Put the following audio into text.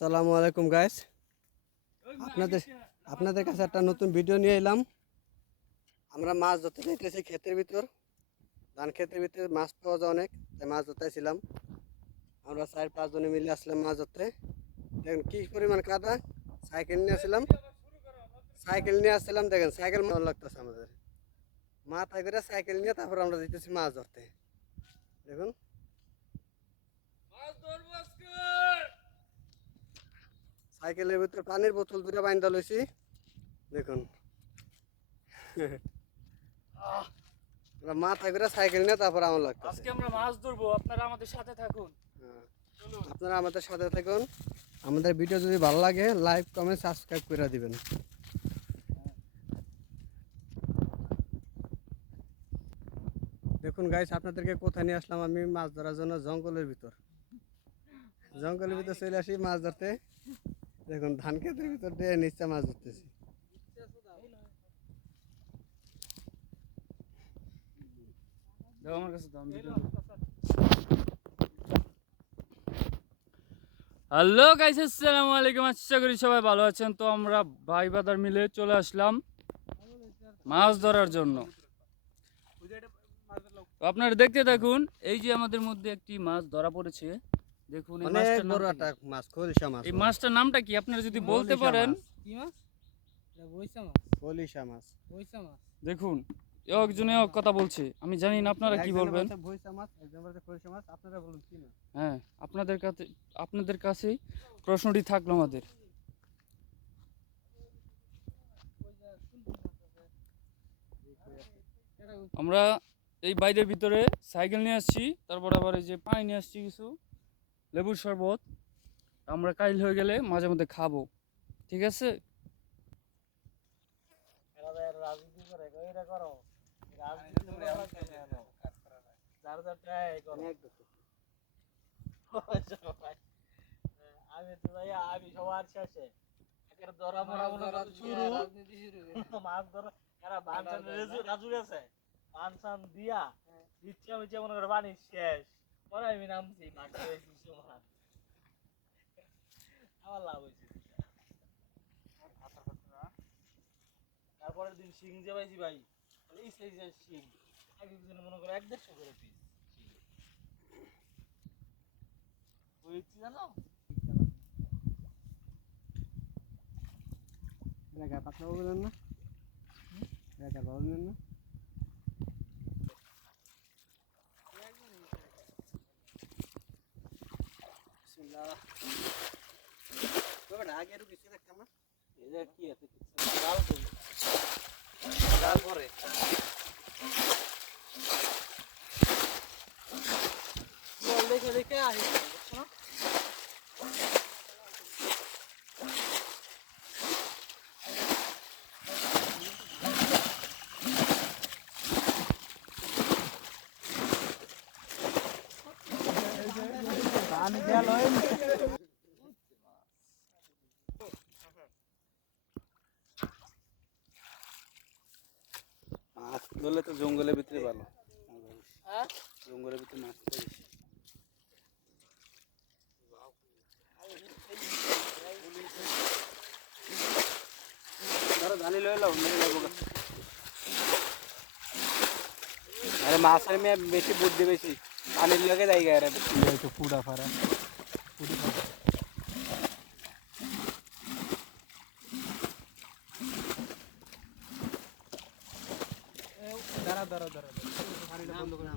সালামু আলাইকুম গাইস, আপনাদের আপনাদের কাছে একটা নতুন ভিডিও নিয়ে এলাম। আমরা মাছ ধরতে যাইতেছি ক্ষেতের ভিতর, ধান ক্ষেতের ভিতরে মাছ পাওয়া যায় অনেক, তাই মাছ ধরতেছিলাম। আমরা 4-5 জনে মিলে আসলাম মাছ ধরতে। দেখেন কি পরিমাণ কাদা। সাইকেল নিয়ে আসছিলাম দেখেন সাইকেল মন লাগতেছে আমাদের মাথায় করে সাইকেল নিয়ে, তারপর আমরা যেতেছি মাছ ধরতে। দেখুন সাইকেলের ভিতরে পানির বোতল দুটো বাইন্দা লইছি। দেখুন মাথায় করে সাইকেল নিয়ে তারপর আমার লাগতেছে। আজকে আমরা মাছ ধরবো, আপনারা আমাদের সাথে থাকুন। আপনারা আমাদের সাথে থাকুন। আমাদের ভিডিও যদি ভালো লাগে লাইক কমেন্ট সাবস্ক্রাইব করে দিবেন। দেখুন গাইস, আপনাদেরকে কোথায় নিয়ে আসলাম আমি মাছ ধরার জন্য। জঙ্গলের ভিতর চলে আসি মাছ ধরতে। দেখুন ধান ক্ষেতের ভিতর দিয়ে নিচে মাছ ধরতেছি। হ্যালো গাইস, আসসালামু আলাইকুম। আশা করি সবাই ভালো আছেন। তো আমরা ভাই বাদার মিলে চলে আসলাম মাছ ধরার জন্য। তো আপনারা দেখতে থাকুন। এই যে আমাদের মধ্যে একটি মাছ ধরা পড়েছে। দেখুন এই অনেক বড় একটা মাছ, খলিশা মাছ। এই মাছটার নামটা কি আপনারা যদি বলতে পারেন? কি মাছ? খলিশা মাছ। দেখুন একজনে এক কথা বলছে, আমি জানি না আপনারা কি বলবেন। আপনারা বলুন কি মাছ? হ্যাঁ, আপনাদের কাছে প্রশ্নটি থাকলো আমাদের। আমরা এই বাইরের ভিতরে সাইকেল নিয়ে আসছি, তারপর আবার এই যে পানি নিয়ে আসছি, কিছু লেবুর শরবত। আমরা কাইল হয়ে গেলে মাঝে মধ্যে খাবো, ঠিক আছে? আমি সবার শেষে ধরা মরা শুরু মাছ ধরা রাজু গেছে পানসান দিয়া ইচ্ছা হয়েছে মনে করে পানি শেষ পরে আমি নামছি মাঠে আমার লাভ হয়েছে। তারপরের দিন শিং যে পাইছি ভাই, এই সাইজের শিং এক একজনে মনে করে 1-150 করে পিস হয়েছে জানো। পাতলা বলবেন না, বলবেন না। আগে আরো কিছু দেখতাম না। এটা কি আছে লাল কই তারপরে জল দেখে দেখে আসি বুঝছো না। পানি দেয়া লয় মাছ ধরলে তো জঙ্গলের ভিতরে ভালো। জঙ্গলের ভিতরে মাছ তো বেশি। ধরো জানি লয়ে লাও, নিয়ে যাবো। আরে মাছের মেয়ে বেশি বুদ্ধি বেশি, পানির লগে জায়গা আরে একটু ফুডা ফারা দাঁড়া পানিটা বন্ধ করে